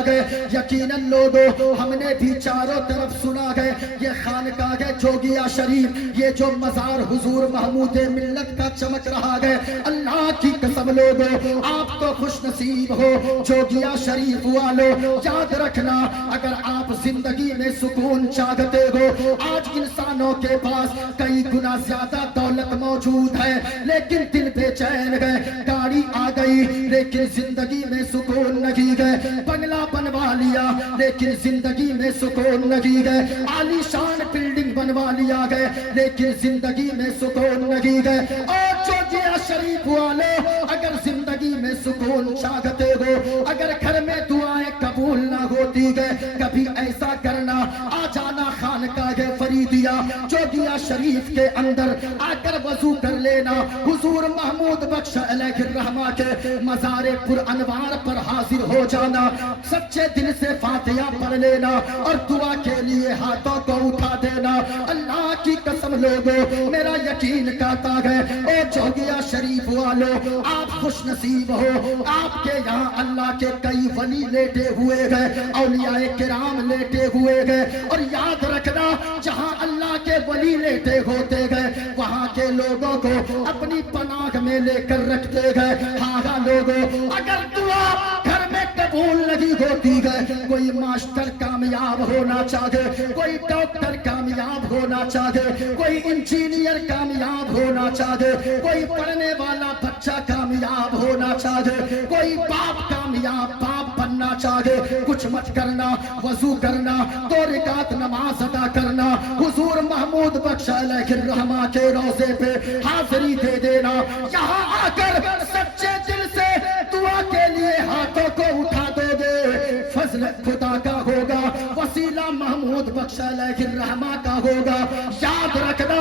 آ گئے. یقیناً لوگوں ہم نے بھی چاروں طرف سنا ہے یہ خانقاہ جوگیا شریف, یہ جو مزار حضور محمود ملت کا چمک رہا ہے. اللہ کی قسم لوگوں آپ تو خوش نصیب ہو جوگیا شریف والو. یاد رکھنا اگر آپ زندگی میں سکون چاہتے ہو, آج انسانوں کے پاس کئی گنا زیادہ دولت موجود ہے لیکن دل بے چین ہے. گاڑی آ گئی لیکن زندگی میں سکون نہیں ہے. بنگلہ بنوا لیا لیکن زندگی میں سکون نہیں ہے. عالی شان بلڈنگ بنوا لیا گئے لیکن زندگی میں سکون نہیں ہے. اور جوگیا شریف والے اگر زندگی میں سکون چاہتے ہو, اگر گھر میں دعائیں قبول نہ ہوتی ہے, کبھی ایسا کرنا آ جانا خانقاہ فریدیہ جوگیا شریف کے اندر آ کر وضو کر لینا. حضور محمود بخش علیہ الرحمہ کے مزار پر انوار پر حاضر ہو جانا. سچے دل سے فاتحہ پڑھ لینا اور دعا کے لیے ہاتھوں کو اٹھا دینا. اللہ کی قسم لوگوں میرا یقین کہتا ہے اے جوگیا شریف والو آپ خوش نصیب ہو. آپ کے یہاں اللہ کے کئی ولی لیٹے ہوئے گئے, اولیاء کرام لیٹے ہوئے گئے. اور یاد رکھنا جہاں اللہ کے ولی لیٹے ہوتے گئے وہاں کے لوگوں کو اپنی پناہ میں لے کر رکھتے گئے. ہاں لوگوں اگر دعا گھر میں قبول نہیں ہوتی ہے, کوئی ماسٹر کامیاب ہونا چاہے, کوئی ڈاکٹر کامیاب ہونا چاہے, کوئی انجینئر کامیاب ہونا چاہے, کوئی پڑھنے والا بچہ کامیاب ہونا چاہے, کوئی باپ کامیاب باپ بننا چاہے, کچھ مت کرنا, وضو کرنا, 2 رکعت نماز ادا کرنا, حضور محمود بخش علیہ الرحمہ کے روضے پہ حاضری دے دینا. یہاں آ کر سچے دل سے دعا کے لیے ہاتھوں کو اٹھا دو گے, فضل خدا کا ہوگا, وسیلہ محمود بخش علیہ الرحمہ کا ہوگا. یاد رکھنا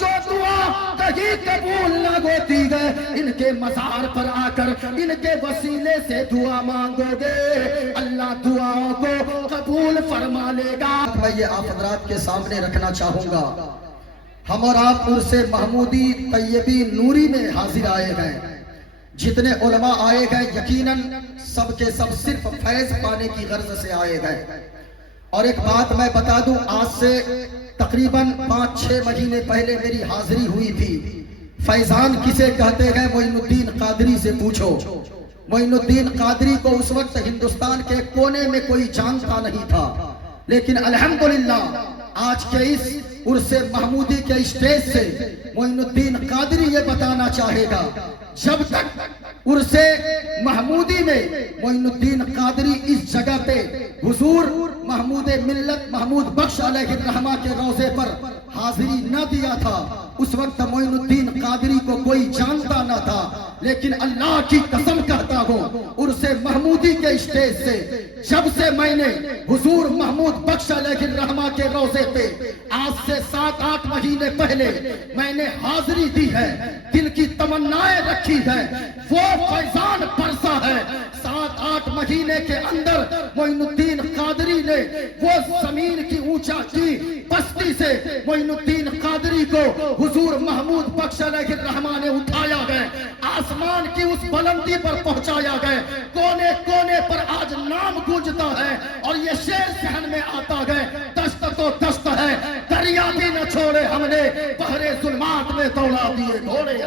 جو دعا کہیں قبول نہ ہوتی ہے ان کے مزار پر آ کر ان کے وسیلے سے دعا مانگو گے, اللہ دعاؤں کو قبول فرما لے گا. میں یہ آپ حضرات کے سامنے رکھنا چاہوں گا, ہم اور آپ عرس محمودی طیبی نوری میں حاضر آئے ہیں. جتنے علماء آئے گئے یقیناً سب کے سب صرف فیض پانے کی غرض سے آئے گئے. اور ایک بات میں بتا دوں, آج سے تقریباً 5-6 مہینے پہلے میری حاضری ہوئی تھی. فیضان کسے کہتے ہیں معین الدین قادری سے پوچھو. معین الدین قادری کو اس وقت ہندوستان کے کونے میں کوئی جانتا نہیں تھا, لیکن الحمدللہ آج کے اس عرس محمودی کے اسٹیج سے معین الدین قادری یہ بتانا چاہے گا, جب تک عرس محمودی میں معین الدین قادری اس جگہ پہ حضور محمود ملت محمود بخش علیہ الرحمہ کے روضے پر حاضری نہ دیا تھا, اس وقت معین الدین قادری کو کوئی جانتا نہ تھا. لیکن اللہ کی قسم کرتا ہوں عرس محمودی کے اسٹیج سے جب سے میں نے حضور محمود بخش علیہ الرحمہ کے روضے پہ آج سے 7-8 مہینے پہلے میں نے حاضری دی ہے, دل کی تمنائیں رکھی ہے, وہ فیضان برسا ہے. 7-8 مہینے کے اندر معین الدین قادری نے وہ زمین کی اونچا کی بستی سے معین الدین قادری کو حضور محمود بخش علیہ الرحمہ نے اٹھایا گئے, آسمان کی اس بلندی پر پہنچایا گئے, کونے کونے پر آج نام گونجتا ہے. اور یہ شعر ذہن میں آتا ہے, دست تو دست ہے دریا بھی نہ چھوڑے ہم نے, بحر ظلمات میں دوڑا دیے گھوڑے.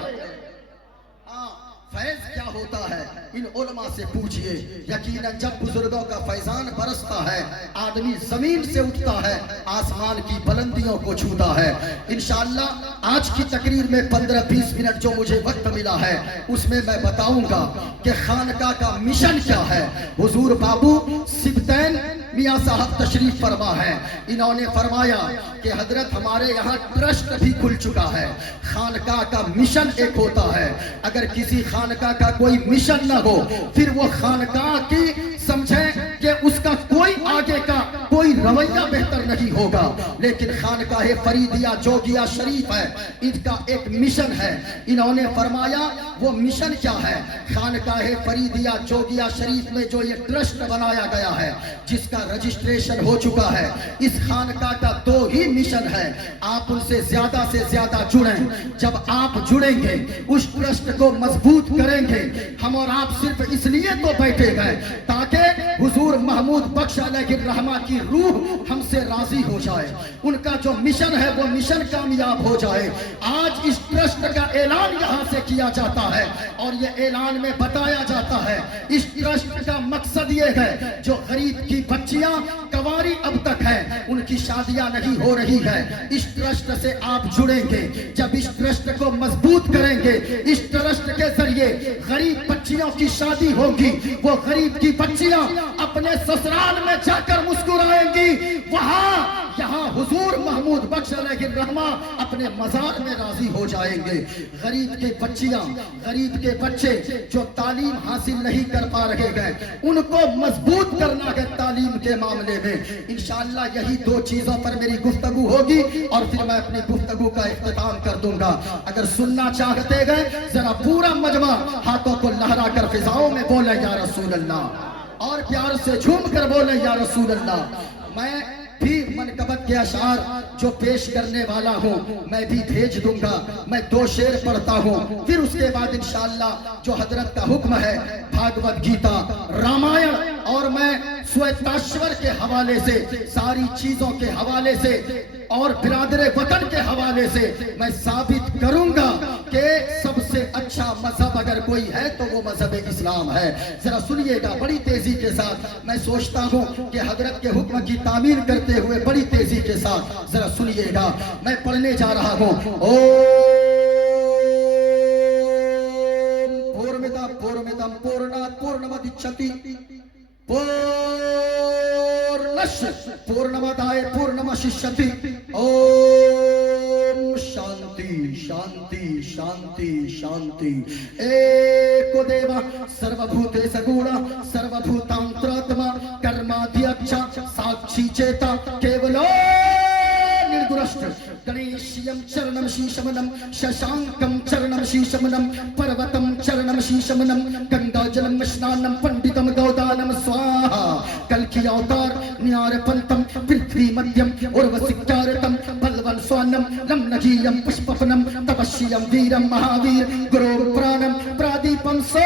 فیض کیا ہوتا ہے ان علماء سے پوچھئے. یقیناً جب بزرگوں کا فیضان برستا ہے آدمی زمین سے اٹھتا ہے, آسمان کی بلندیوں کو چھوتا ہے. انشاءاللہ آج کی تقریر میں 15-20 منٹ جو مجھے وقت ملا ہے اس میں میں بتاؤں گا کہ خانقاہ کا مشن کیا ہے. حضور بابو سبتین میاں صاحب تشریف فرما ہے, انہوں نے فرمایا کہ حضرت ہمارے یہاں ٹرسٹ بھی کھل چکا ہے. خانقاہ کا مشن ایک ہوتا ہے, اگر کسی خانقاہ کا کوئی مشن نہ ہو پھر وہ خانقاہ کی سمجھیں کہ اس کا کوئی آگے کا کوئی رویہ بہتر نہیں ہوگا، لیکن خانقاہ فریدیہ جوگیہ شریف ہے، ان کا ایک مشن ہے۔ انہوں نے فرمایا وہ مشن کیا ہے؟ خانقاہ فریدیہ جوگیہ شریف میں جو یہ ٹرسٹ بنایا گیا ہے، جس کا رجسٹریشن ہو چکا ہے، اس خانقاہ کا 2 ہی مشن ہے۔ آپ ان سے زیادہ جڑیں۔ جب آپ جڑیں گے، اس ٹرسٹ کو مضبوط کریں گے۔ ہم اور آپ صرف اس لیے تو بیٹھے گئے تاکہ حضور محمود بخش علیہ الرحمہ کی روح ہم سے راضی ہو جائے، ان کا جو مشن ہے وہ مشن کامیاب ہو جائے۔ آج اس ٹرسٹ کا اعلان یہاں سے کیا جاتا ہے، اور یہ اعلان میں بتایا جاتا ہے اس ٹرسٹ کا مقصد یہ ہے جو غریب کی بچیاں کنواری اب تک ہیں، ان کی شادیاں نہیں ہو رہی ہے، اس ٹرسٹ سے آپ جڑیں گے۔ جب اس ٹرسٹ کو مضبوط کریں گے، اس ٹرسٹ کے ذریعے غریب بچیوں کی شادی ہوگی، وہ غریب کی بچیاں اپنے سسرال میں جا کر مسکرائیں گی، یہاں حضور محمود بخش علیہ الرحمہ اپنے مزار میں راضی ہو جائیں گے۔ غریب کے بچیاں، غریب کے بچے جو تعلیم حاصل نہیں کر پا رہے گئے، ان کو مضبوط کرنا ہے تعلیم کے معاملے میں۔ انشاءاللہ یہی 2 چیزوں پر میری گفتگو ہوگی، اور پھر میں اپنی گفتگو کا اختتام کر دوں گا۔ اگر سننا چاہتے گئے ذرا پورا مجمع ہاتھوں کو لہرا کر فضاؤں میں بولے یا رسول اللہ، اور پیار سے جھوم کر بولے یا رسول اللہ۔ میں بھی منقبت کے اشعار جو پیش کرنے والا ہوں میں بھی بھیج دوں گا۔ میں 2 شعر پڑھتا ہوں، پھر اس کے بعد انشاءاللہ جو حضرت کا حکم ہے بھاگوت گیتا، رامائن، اور میں سویتاشور کے حوالے سے، ساری چیزوں کے حوالے سے، اور برادر وطن کے حوالے سے میں ثابت کروں گا کہ سب سے اچھا مذہب اگر کوئی ہے تو وہ مذہب اسلام ہے۔ ذرا سنیے گا بڑی تیزی کے ساتھ، میں سوچتا ہوں کہ حضرت کے حکم کی تعمیل کرتے ہوئے بڑی تیزی کے ساتھ ذرا سنیے گا۔ میں پڑھنے جا رہا ہوں، پورمدم پورنات پورنمدچتی پورنمدائے پورنمششتی۔ اوم شانتی شانتی شانتی شانتی۔ ایکو دیوا سروبھوتے سگوڑا سروبھوتانتراتما کرمادھیچا ساکشی چیتا کیولو گنیشیم چرنم شیشمنم ششانکم چرنم شیشمنم پروتم چرنم شیشمنم گنگا جلم اسنانم پنڈتم گودانم سواہا کلکی اوتار نیار پنتم پرتھوی مدھیم اروسکارتم بلون سوانم لم نگیم پشپپنم تپشیم ویرم مہاویر گرو پرانم پرادیپم سو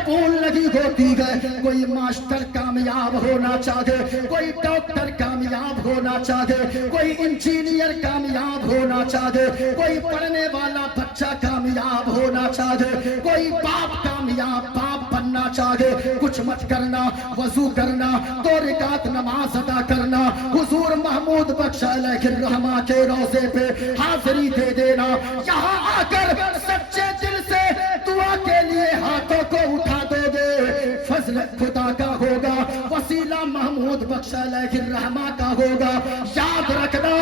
قبول نہیں ہوتی ہے. کوئی ماسٹر کامیاب ہونا چاہے, کوئی ڈاکٹر کامیاب ہونا چاہے, کوئی انجینئر کامیاب ہونا چاہے, کوئی پڑھنے والا بچہ کامیاب ہونا چاہے, کوئی باپ کامیاب باپ بننا چاہے, کچھ مت کرنا, وضو کرنا, 2 رکعت نماز ادا کرنا, حضور محمود بخش علیہ الرحمہ کے روضے پہ حاضری دے دینا. یہاں آ کر سچے دل سے دعا کے لیے ہاتھوں کو اٹھا دو گے, فضل خدا کا ہوگا, وسیلہ محمود بخش علیہ الرحمہ کا ہوگا. یاد رکھنا,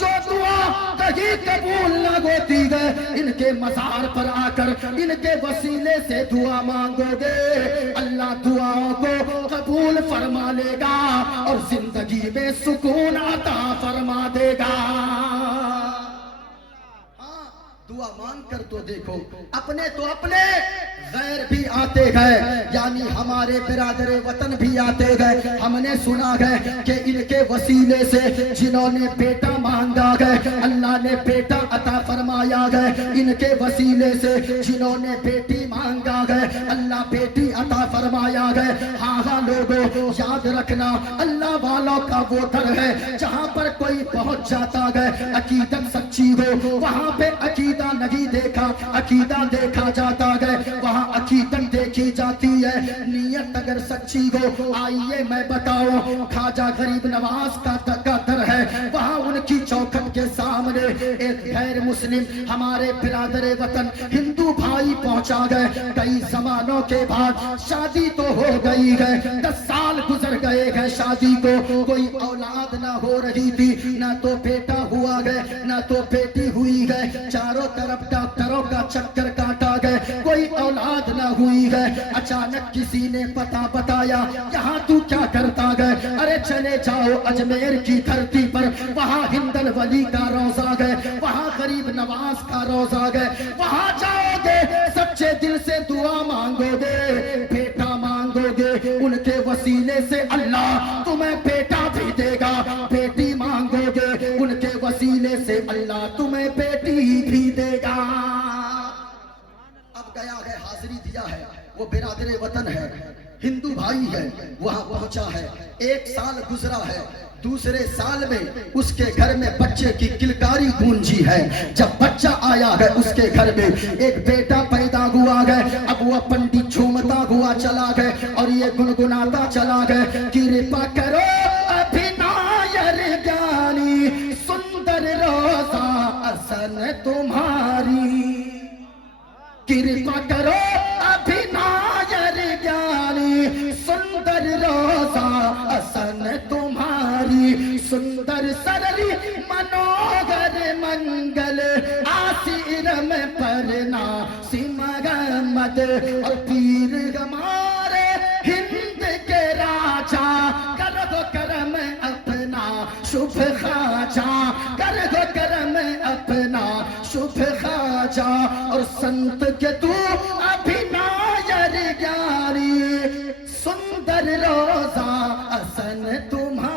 جو دعا کہیں قبول نہ ہوتی ہے, ان کے مزار پر آ کر ان کے وسیلے سے دعا مانگو گے, اللہ دعاؤں کو قبول فرما لے گا اور زندگی میں سکون عطا فرما دے گا. دعا مانگ کر تو دیکھو, اپنے تو اپنے, غیر بھی آتے گئے, یعنی ہمارے برادر وطن بھی آتے گئے. ہم نے سنا ہے کہ ان کے وسیلے سے جنہوں نے بیٹا مانگا گئے اللہ نے بیٹا عطا فرمایا گئے, ان کے وسیلے سے جنہوں نے بیٹی مانگا گئے اللہ بیٹی عطا فرمایا گئے. ہاں ہاں لوگوں یاد رکھنا, اللہ والوں کا وہ در ہے جہاں پر کوئی پہنچ جاتا گئے, عقیدت سچی ہو وہاں پہ عقیدہ نہیں دیکھا, عقیدہ دیکھا جاتا گئے, وہاں عقیدت دیکھی جاتی ہے, نیت اگر سچی ہو. آئیے میں بتاؤں, خواجہ غریب نواز کا در ہے, وہاں ان کی چوکھٹ کے سامنے ایک غیر مسلم ہمارے برادر وطن ہندو بھائی پہنچا گئے. کئی زمانوں کے بعد شادی تو ہو گئی ہے, 10 سال گزر گئے ہیں شادی کو, کوئی اولاد نہ ہو رہی تھی, نہ تو بیٹا ہوا گئے نہ تو بیٹی ہوئی گئے. چاروں طرف ڈاکٹروں کا چکر کاٹا گئے, کوئی اولاد نہ ہوئی ہے. اچانک کسی نے پتہ بتایا, یہاں تو کیا کرتا گئے؟ ارے چلے جاؤ اجمیر کی دھرتی پر, وہاں ہندل ولی کا روضہ گئے, وہاں غریب نواز کا روضہ گئے, وہاں جاؤ گے سچے دل سے دعا مانگو گے, بیٹا مانگو گے, ان کے وسیلے سے اللہ تمہیں بیٹا بھی دے گا. بیٹی مانگو گے, ان کے وسیلے سے اللہ تمہیں بیٹی بھی دے گا. اب گیا ہے, حاضری دیا ہے, وہ برادر وطن ہے, ہندو بھائی ہے, وہاں پہنچا ہے, 1 سال گزرا ہے. دوسرے سال میں اس کے گھر میں بچے کی کلکاری گونجی ہے. جب بچہ آیا ہے اس کے گھر میں ایک بیٹا پیدا ہوا گئے. اب وہ پنڈت جھومتا ہوا چلا گئے اور یہ گنگناتا چلا گئے, کرپا کرو ابھینایر گیانی, سندر روزہ حسن تمہاری, کرپا کرو ابھینایر گیانی, سندر روزہ حسن تمہاری, سندر سرلی منوگر منگل, آسیرم پرنا سمگمد, اور پیر ہمارے ہند کے راجا, کر دو کرم اپنا شبھ خواجہ, کر دو کرم اپنا شبھ خواجہ, اور سنت کے تو ابھینایر گیانی, سندر روزہ حسن تمہاری.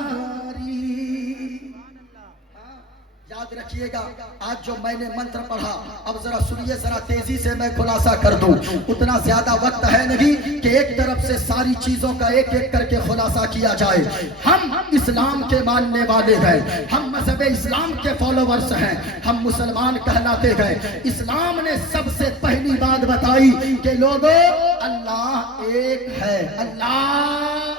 یاد رکھیے گا, آج جو میں نے منتر پڑھا, اب ذرا سنیے, ذرا تیزی سے میں خلاصہ کر دوں, اتنا زیادہ وقت ہے نہیں کہ ایک طرف سے ساری چیزوں کا ایک ایک کر کے خلاصہ کیا جائے. ہم اسلام کے ماننے والے ہیں, ہم مذہب اسلام کے فالوورز ہیں, ہم مسلمان کہلاتے ہیں. اسلام نے سب سے پہلی بات بتائی کہ لوگوں اللہ ایک ہے. اللہ,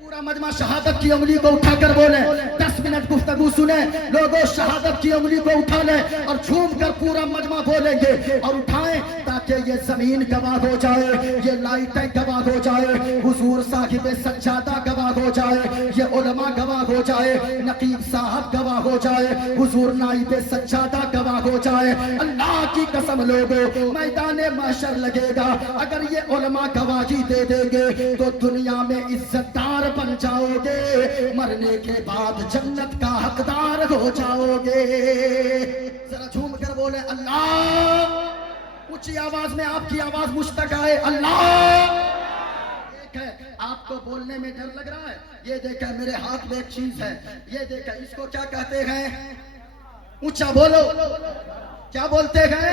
پورا مجمع شہادت کی انگلی کو اٹھا کر بولے, 10 منٹ گفتگو سنیں لوگوں, شہادت کی انگلی کو اٹھا لیں اور جھوم کر پورا مجمع بولیں گے, اور اٹھائیں تاکہ یہ زمین گواہ ہو جائے, یہ لائٹیں گواہ ہو جائے, حضور صاحب سجادہ گواہ ہو جائے, یہ علماء گواہ ہو جائے, نقیب صاحب گواہ ہو جائے, حضور نائب سجادہ گواہ ہو جائے. اللہ کی قسم لوگوں, میدان محشر لگے گا, اگر یہ علماء گواہی دے دیں گے تو دنیا میں عزت دار بن جاؤ گے, مرنے کے بعد جنت کا حقدار ہو جاؤ گے. ذرا جھوم کر بولے اللہ, اونچی آواز میں آپ کی آواز مجھ تک آئے, اللہ. ایک ہے, آپ کو بولنے میں ڈر لگ رہا ہے, یہ دیکھیں میرے ہاتھ میں ایک چیز ہے, یہ دیکھیں, اس کو کیا کہتے ہیں؟ اونچا بولو, کیا بولتے ہیں؟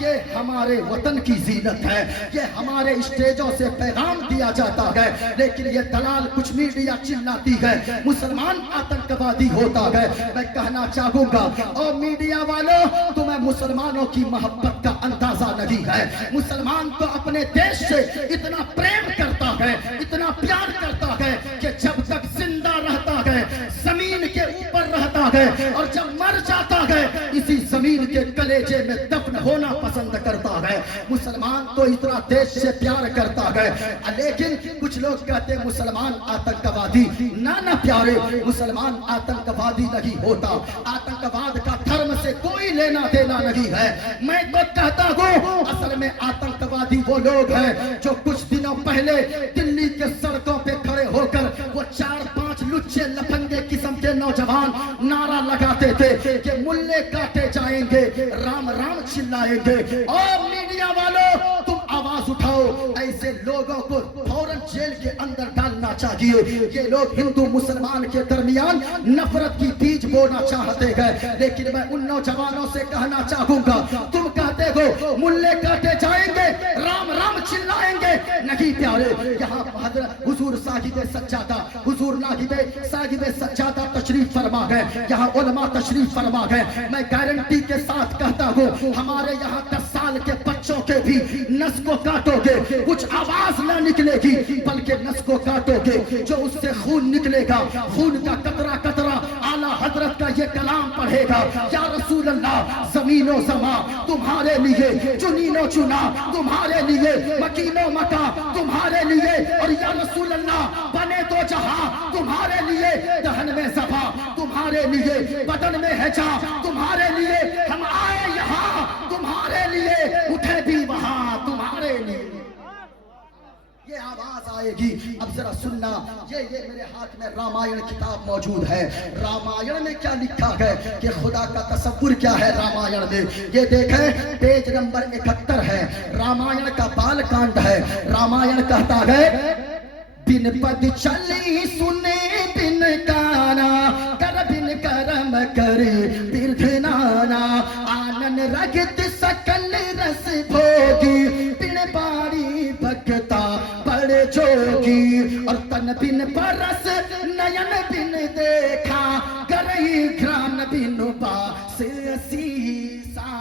یہ ہمارے وطن کی زینت ہے، یہ ہمارے اسٹیجوں سے پیغام دیا جاتا ہے، لیکن یہ دلال کچھ میڈیا چلاتی ہے مسلمان آتنکوادی ہوتا ہے۔ میں کہنا چاہوں گا اور میڈیا والوں، تمہیں مسلمانوں کی محبت کا اندازہ نہیں ہے۔ مسلمان تو اپنے دیش سے اتنا پریم کرتا ہے، اتنا پیار کرتا ہے کہ جب تک زندہ رہتا ہے زمین کے اوپر رہتا ہے، اور جب مر جاتا ہے اسی زمین کے کلیجے میں دفن ہونا پسند کرتا ہے۔ مسلمان تو اتنا دیش سے پیار کرتا ہے، لیکن کچھ لوگ کہتے ہیں مسلمان آتنکوادی۔ نہ پیارے، مسلمان آتنکوادی نہیں ہوتا، آتنکواد کا دھرم سے کوئی لینا دینا نہیں ہے۔ میں تو کہتا ہوں اصل میں آتنکوادی وہ لوگ ہیں جو کچھ دنوں پہلے دلی کے سڑکوں پہ کھڑے ہو کر وہ 4-5 لچے لفنگے قسم کے نوجوان نعرہ لگاتے تھے کہ ملے کاٹے جائیں گے، رام رام چلائیں گے۔ اور میڈیا والوں، تم آواز اٹھاؤ، ایسے لوگوں کو فوراً جیل کے اندر ڈالنا چاہیے۔ یہ لوگ ہندو مسلمان کے درمیان نفرت کی بیج بونا چاہتے ہیں، لیکن میں ان نوجوانوں سے کہنا چاہوں گا، تم کہتے ہو ملے کاٹے جائیں گے، رام رام چلائیں گے، نہیں پیارے، یہاں حضرت حضور صاحب سجادہ، حضور صاحب سجادہ تشریف فرما گئے، یہاں علماء تشریف فرما گئے۔ میں گارنٹی کے ساتھ کہتا ہوں ہمارے یہاں 10 سال کے بچوں کے بھی نس کو کاٹو گے کچھ آواز نہ نکلے گی، بلکہ نس کو کاٹو گے جو اس سے خون نکلے گا، خون کا قطرہ قطرہ اعلیٰ حضرت کا یہ کلام پڑھے گا، یا رسول اللہ زمین و زمان تمہارے لیے، چنین و چنا تمہارے لیے، مکین و مکان تمہارے لیے، اور یا رسول اللہ بنے دو جہاں تمہارے لیے، دہن میں زباں تمہارے لیے، بدن میں ہے جاں تمہارے لیے، ہم آئے یہاں تمہارے لیے، اٹھے بھی وہاں تمہارے لیے۔ یہ آواز آئے گی۔ اب ذرا سننا، یہ میرے ہاتھ میں رامائن کتاب موجود ہے۔ رامائن میں کیا لکھا ہے کہ خدا کا تصور کیا ہے رامائن میں، یہ دیکھیں پیج نمبر 71 ہے، رامائن کا بال کانڈ ہے۔ رامائن کہتا ہے، بن پد چلی سنے بن کانا، کر بن کرم کرے بردھنانا، آنن رگت سکل رس بھوگی، بن باری بکتا بڑے جوگی، اور تن بن برس نین بن دیکھا، گرہی گران بن باس سیسا۔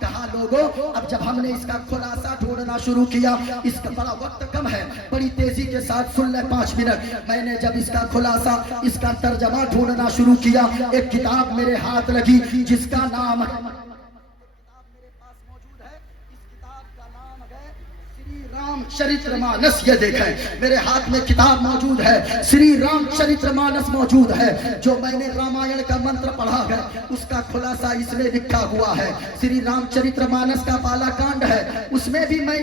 کہا لوگوں، اب جب ہم نے اس کا خلاصہ ڈھونڈنا شروع کیا، اس کا بڑا وقت کم ہے، بڑی تیزی کے ساتھ سن لیں 5 منٹ۔ میں نے جب اس کا خلاصہ، اس کا ترجمہ ڈھونڈنا شروع کیا، ایک کتاب میرے ہاتھ لگی جس کا نام رام چرتر مانس۔ یہ دیکھیں میرے ہاتھ میں کتاب موجود ہے، سری رام چرتر مانس موجود ہے، جو میں نے رامائن کا منتر پڑھا ہے اس کا خلاصہ اس میں لکھا ہوا ہے۔ سری رام چرتر مانس کا بالا کانڈ ہے، اس میں بھی میں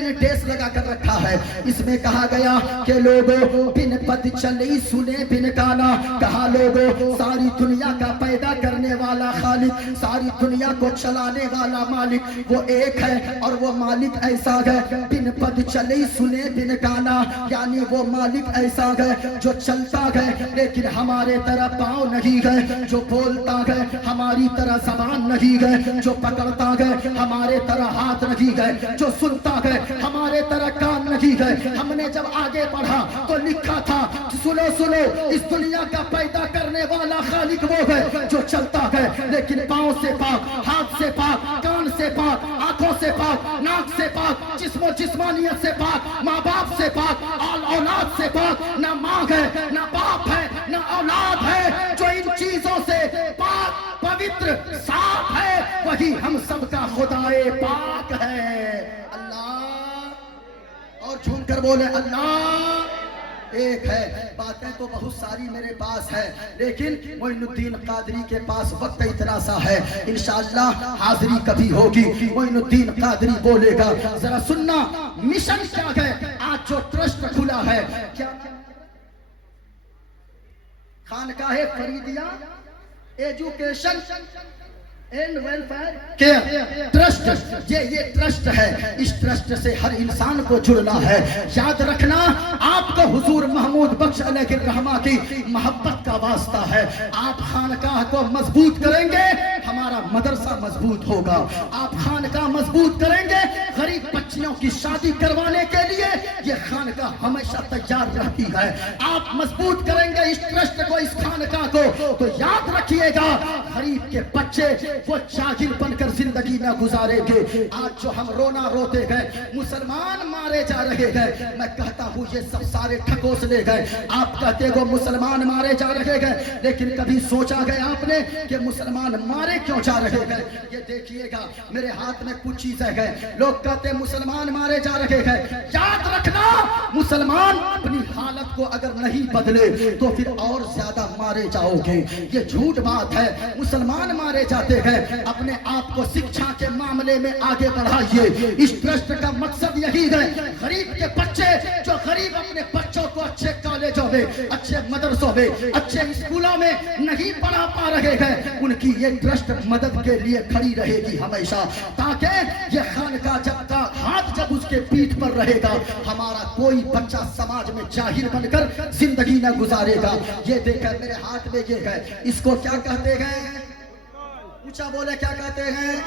نے ٹیس لگا کر رکھا ہے۔ اس میں کہا گیا کہ لوگوں بن پد چلی سنے بن کانا، کہا لوگوں ساری دنیا کا پیدا کرنے والا خالق، ساری دنیا کو چلانے والا مالک وہ ایک ہے، اور وہ مالک ایسا ہے، بن پد چلی سنے بن کانا، یعنی وہ مالک ایسا ہے جو چلتا ہے لیکن ہمارے طرح پاؤں نہیں ہے، جو بولتا ہے ہماری طرح زبان نہیں ہے، جو پکڑتا ہے ہمارے طرح ہاتھ نہیں ہے، جو سنتا ہے ہمارے طرح کان نہیں ہے۔ ہم نے جب آگے پڑھا تو لکھا تھا، سنو سنو، اس دنیا کا پیدا کرنے والا خالق وہ ہے جو چلتا ہے لیکن پاؤں سے پاک، ہاتھ سے پاک، کان سے پاک، آنکھوں سے پاک، ناک سے پاک، جسم و جسمانیت سے پاک، ماں باپ سے پاک، اولاد سے پاک، نہ ماں ہے نہ باپ ہے نہ اولاد ہے، جو ان چیزوں سے پاک، پوتر، صاف ہے، وہی ہم سب کا خدائے پاک ہے۔ اللہ، اور جھوم کر بولے اللہ ایک ہے۔ باتیں تو بہت ساری میرے پاس ہے، لیکن معین الدین قادری کے پاس وقت اتنا سا ہے، انشاءاللہ حاضری کبھی ہوگی، معین الدین قادری بولے گا۔ ذرا سننا، مشن کیا ہے آج جو ٹرسٹ کھلا ہے، کیا خانقاہ Faridia education and welfare care trust, یہ ٹرسٹ ہے۔ اس ٹرسٹ سے ہر انسان کو جڑنا ہے۔ یاد رکھنا، آپ کو حضور محمود بخش علیہ الرحمہ کی محبت کا واسطہ ہے۔ آپ خانقاہ کو مضبوط کریں گے، ہمارا مدرسہ مضبوط ہوگا. آپ خانقاہ مضبوط کریں گے, غریب بچیوں کی شادی کروانے کے لیے یہ خانقاہ ہمیشہ تیار رہتی ہے. آپ مضبوط کریں گے اس ٹرسٹ کو, اس خانقاہ کو, تو یاد رکھیے گا غریب کے بچے وہ جاہل بن کر زندگی نہ گزارے گے. آج جو ہم رونا روتے گئے, مسلمان مارے جا رہے گئے, میں کہتا ہوں یہ سب سارے ٹھکوس لے گئے. آپ کہتے ہو مسلمان مارے جا رہے گئے, لیکن کبھی سوچا گیا آپ نے کہ مسلمان مارے کیوں جا رہے گئے؟ یہ دیکھیے گا میرے ہاتھ میں کچھ چیزیں ہیں. لوگ کہتے ہیں مسلمان مارے جا رہے ہیں. یاد رکھنا مسلمان اپنی حالت کو اگر نہیں بدلے تو پھر اور زیادہ مارے جاؤ گے. یہ جھوٹ بات ہے. مسلمان مارے جاتے ہیں. اپنے آپ کو شکشا کے معاملے میں آگے بڑھائیے. اس ٹرسٹ کا مقصد یہی ہے غریب کے بچے, جو غریب اپنے بچوں کو اچھے کالجوں میں, اچھے مدرسوں میں, اچھے اسکولوں میں نہیں پڑھا پا رہے ہیں, ان کی یہ ٹرسٹ مدد کے لیے کھڑی رہے گی ہمیشہ, تاکہ یہ خانقاہ جب کا ہاتھ جب اس کے پیٹھ پر رہے گا ہمارا کوئی بچہ سماج میں جاہل بن کر زندگی نہ گزارے گا. یہ دیکھیں میرے ہاتھ میں یہ ہے, اس کو کیا کہتے ہیں؟ اونچا بولے کیا کہتے ہیں؟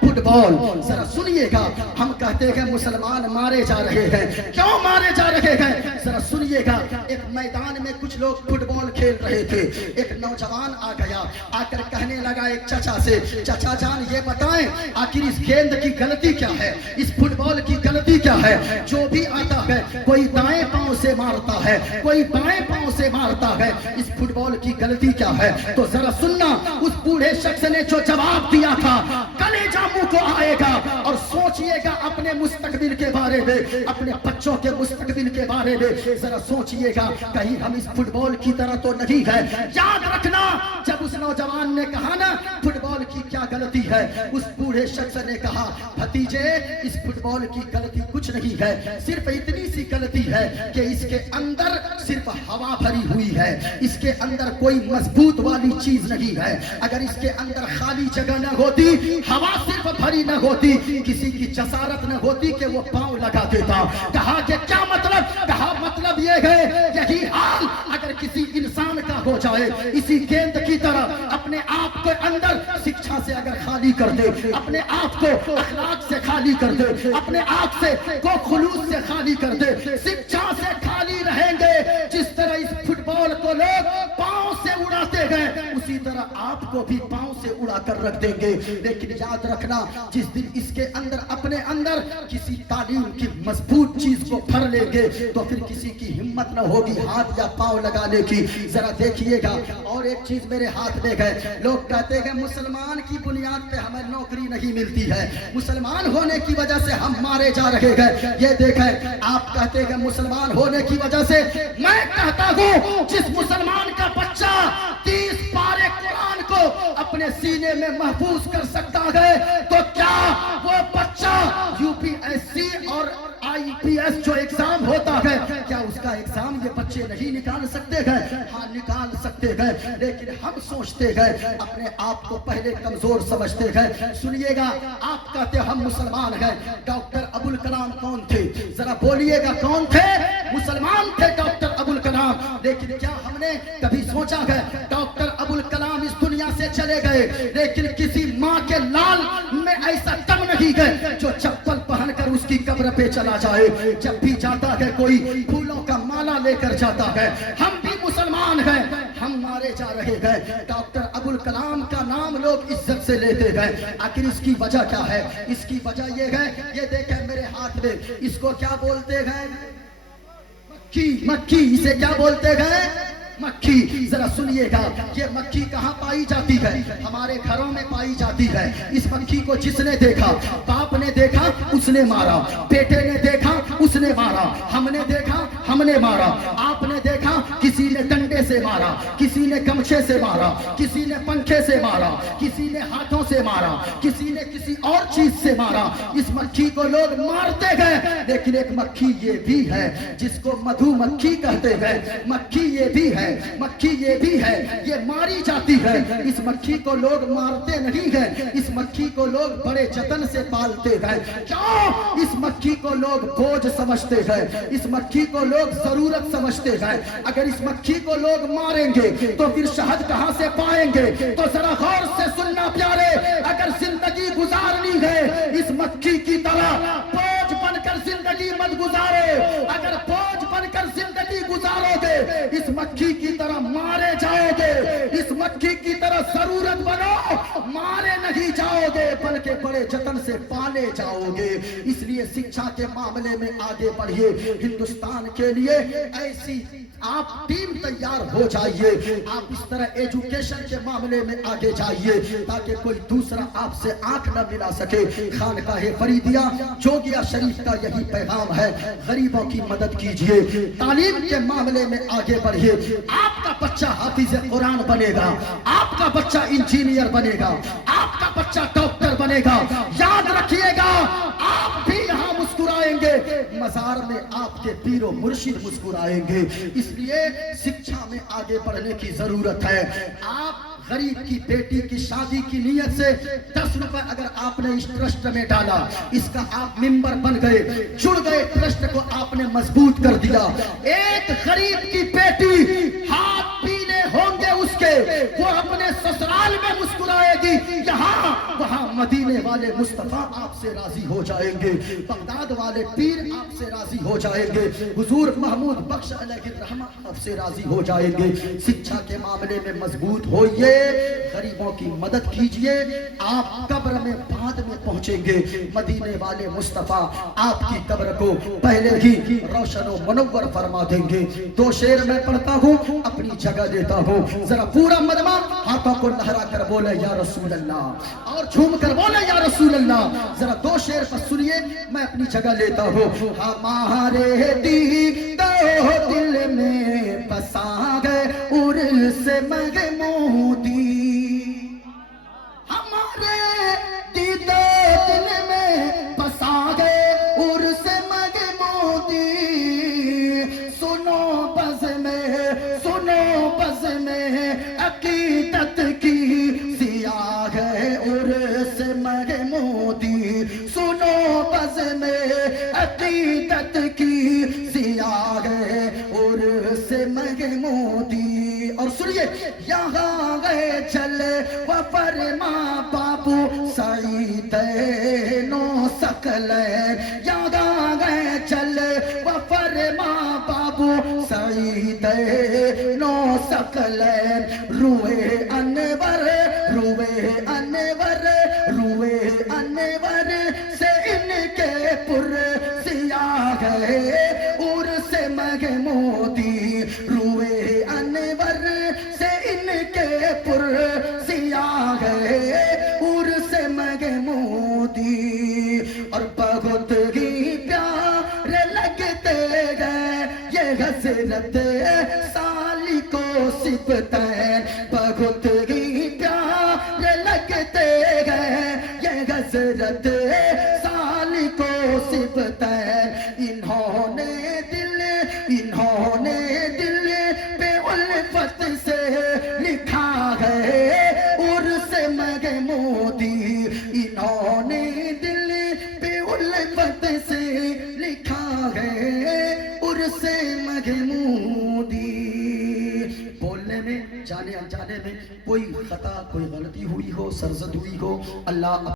فٹ بال. ذرا سنیے گا, ہم کہتے ہیں مسلمان مارے جا رہے ہیں. کیوں مارے جا رہے ہیں؟ ذرا سنیے گا. ایک میدان میں کچھ لوگ فٹ بال کھیل رہے تھے. ایک نوجوان آ گیا, آ کر کہنے لگا ایک چچا سے, چچا جان یہ بتائیں آخر اس گیند کی غلطی کیا ہے, اس فٹ بال کی غلطی کیا ہے؟ جو بھی آتا ہے کوئی دائیں پاؤں سے مارتا ہے, کوئی بائیں پاؤں سے مارتا ہے, اس فٹ بال کی غلطی کیا ہے؟ تو ذرا سننا, اس بوڑھے شخص نے جو جواب دیا تھا کلیجہ منہ کو آئے گا, اور سوچئے گا اپنے مستقبل کے بارے میں, اپنے بچوں کے مستقبل کے بارے میں. ذرا سوچئے گا کہیں ہم اس فٹ بال کی طرح تو نہیں ہے. یاد رکھنا جب اس نوجوان نے کہا نا فٹ بال کی کیا غلطی ہے, اس بوڑھے شخص نے کہا بھتیجے اس فٹ بال کی غلطی کچھ نہیں ہے, صرف اتنی سی غلطی ہے کہ اس کے اندر صرف ہوا بھری ہوئی ہے, اس کے اندر کوئی مضبوط والی چیز نہیں ہے. اگر اس کے اندر خالی جگہ نہ ہوتی, ہوا صرف بھری نہ ہوتی, کسی کی جسارت نہ ہوتی کہ وہ پاؤں لگا دیتا. کہا کہ کیا مطلب؟ کہا مطلب یہ ہے یہی حال اگر کسی انسان کا ہو جائے اسی گیند کی طرح, اپنے آپ کے اندر شکشا سے اگر خالی کر دے, اپنے آپ کو اخلاق سے خالی کر دے, اپنے آپ سے کو خلوص سے خالی کر دے, شکشا سے خالی رہیں گے. جس طرح اس فٹ بال کو لوگ پاؤں سے اڑاتے گئے, اسی طرح آپ کو بھی پاؤں سے اڑا کر رکھ دیں گے. لیکن یاد رکھنا جس دن اس کے اندر اپنے اندر کسی تعلیم کی مضبوط چیز کو بھر لیں گے تو پھر کسی کی ہمت نہ ہوگی ہاتھ یا پاؤں لگانے کی. ذرا دیکھیے گا. اور ایک چیز میرے ہاتھ میں ہے, لوگ کہتے ہیں مسلمان کی بنیاد پہ ہمیں نوکری نہیں ملتی ہے, مسلمان ہونے کی وجہ سے ہم مارے جا رہے ہیں. یہ دیکھیں آپ کہتے ہیں مسلمان ہونے کی وجہ سے, میں کہتا ہوں جس مسلمان کا بچہ 30 پارے قرآن کو اپنے سینے میں محفوظ کر سکتا ہے تو کیا وہ بچہ UPSC اور IPS جو ایگزام ہوتا ہے کیا اس کا ایگزام یہ بچے نہیں نکال سکتے ہیں؟ ہاں نکال سکتے ہیں. لیکن ہم سوچتے ہیں اپنے آپ کو پہلے کمزور سمجھتے ہیں. سنیے گا, آپ کہتے ہم مسلمان ہیں. ڈاکٹر ابوالکلام کون تھے؟ ذرا بولیے گا کون تھے؟ مسلمان تھے ڈاکٹر ابوالکلام. لیکن کیا ہم نے کبھی سوچا ہے ڈاکٹر ابوالکلام اس دنیا سے چلے گئے لیکن کسی ماں کے لال میں ایسا دم نہیں گئے جو چپل پہن کر اس کی قبر پہ چلا جائے. جب بھی جاتا ہے کوئی پھولوں کا مالا لے کر جاتا ہے. ہم بھی مسلمان ہیں, ہم مارے جا رہے ہیں. ڈاکٹر ابوالکلام کا نام لوگ عزت سے لیتے گئے. آخر اس کی وجہ کیا ہے؟ اس کی وجہ یہ ہے, یہ دیکھیں میرے ہاتھ میں, اس کو کیا بولتے ہیں؟ مکھی. مکھی اسے کیا بولتے ہیں؟ مکھی. ذرا سنیے گا, یہ مکھی کہاں پائی جاتی ہے؟ ہمارے گھروں میں پائی جاتی ہے. اس مکھی کو جس نے دیکھا, باپ نے دیکھا اس نے مارا, بیٹے نے دیکھا اس نے مارا, ہم نے دیکھا ہم نے مارا, آپ نے دیکھا کسی نے ڈنڈے سے مارا, کسی نے گمچھے سے مارا, کسی نے پنکھے سے مارا, کسی نے ہاتھوں سے مارا, کسی نے کسی اور چیز سے مارا. اس مکھی کو لوگ مارتے گئے. لیکن ایک مکھی یہ بھی ہے جس کو مدھو مکھی کہتے ہیں. مکھی یہ بھی ہے, مکھی یہ بھی ہے, یہ ماری جاتی ہے. اس مکھی کو لوگ مارتے نہیں ہیں, اس مکھی کو لوگ بڑے جتن سے پالتے ہیں. کیوں؟ اس مکھی کو لوگ بوجھ سمجھتے ہیں, اس مکھی کو لوگ ضرورت سمجھتے ہیں. اگر اس مکھی کو لوگ ماریں گے تو پھر شہد کہاں سے پائیں گے؟ تو ذرا غور سے سننا پیارے, مکھی کی طرح بوجھ بن کر زندگی مت گزارو. اگر بوجھ بن کر زندگی گزارو گے اس مکھی کی طرح مارے جاؤ گے. اس مکھی کی طرح ضرورت بنو, مارے نہیں جاؤ گے بلکہ بڑے جتن سے پالے جاؤ گے. اس لیے شکشا کے معاملے میں آگے بڑھیے. ہندوستان کے لیے ایسی آپ ٹیم تیار ہو جائیے. آپ اس طرح ایجوکیشن کے معاملے میں آگے جائیے تاکہ کوئی دوسرا آپ سے آنکھ نہ ملا سکے. خانقاہ فریدیہ جوگیا شریف کا یہی پیغام ہے, غریبوں کی مدد کیجیے. تعلیم کے معاملے میں آگے بڑھیے. آپ کا بچہ حافظ قرآن بنے گا, آپ کا بچہ انجینئر بنے گا, آپ کا بچہ ڈاکٹر بنے گا. یاد رکھیے گا آپ بھی یہاں مسکرائیں گے, مزار میں آپ کے پیر و مرشد مسکرائیں گے. اس لیے شکشا میں آگے بڑھنے کی ضرورت ہے. آپ غریب کی بیٹی کی شادی کی نیت سے 10 روپے اگر آپ نے اس ٹرسٹ میں ڈالا, اس کا آپ ممبر بن گئے, جڑ گئے, ٹرسٹ کو آپ نے مضبوط کر دیا. ایک غریب کی بیٹی ہاتھ پیلے ہوں گے اس کے, وہ اپنے سسرال میں مسکرائے گی. یہاں وہاں مدینے والے مصطفیٰ آپ سے راضی ہو جائیں گے, بغداد والے پیر آپ سے راضی ہو جائیں گے, حضور محمود بخش علیہ الرحمہ آپ سے راضی ہو جائیں گے. شکشا کے معاملے میں مضبوط ہوئیے, غریبوں کی مدد کیجئے. آپ قبر میں بعد میں پہنچیں گے. مدینے والے مصطفیٰ آپ کی قبر کو پہلے ہی روشن و منور فرما دیں گے. 2 شعر میں پڑھتا ہوں, اپنی جگہ دیتا ہوں. ذرا پورا مجمع ہاتھوں کو لہرا کر بولے یا رسول اللہ, اور جھوم کر بولے یا رسول اللہ. ذرا 2 شعر پر سنیے, میں اپنی جگہ لیتا ہوں. ہمارے دل میں بسا گئے عرس مغمودی, ہمارے دل میں بسا گئے عرس مغمودی. سنو بز میں عقیدت کی ضیا ہے عرس مغمودی. سنو بز میں عقیدت کی ضیا ہے عرس مغمودی. اور سنیے, یہاں گئے چلے و فرما بابو سعیدین و ثقلین. یہاں گئے چلے و فرما بابو سعیدین و ثقلین. روئے انور سے ان کے پر سیاہ ہے عرس مغمودی. روئے انور سے ان کے پر سیاہ ہے عرس مغمودی. اور بہت ہی پیارے لگتے گئے یہ حضرت سالک و صبتین. بہت ہی پیارے لگتے گئے یہ حضرت سالک و صبتین. انہوں نے دل پہ الفت سے لکھا ہے عرس مغمودی. انہوں نے دل پہ الفت سے لکھا ہے عرس مغمودی. بولنے میں, جانے انجانے میں کوئی خطا, کوئی غلطی ہوئی ہو, سرزد ہوئی ہو, اللہ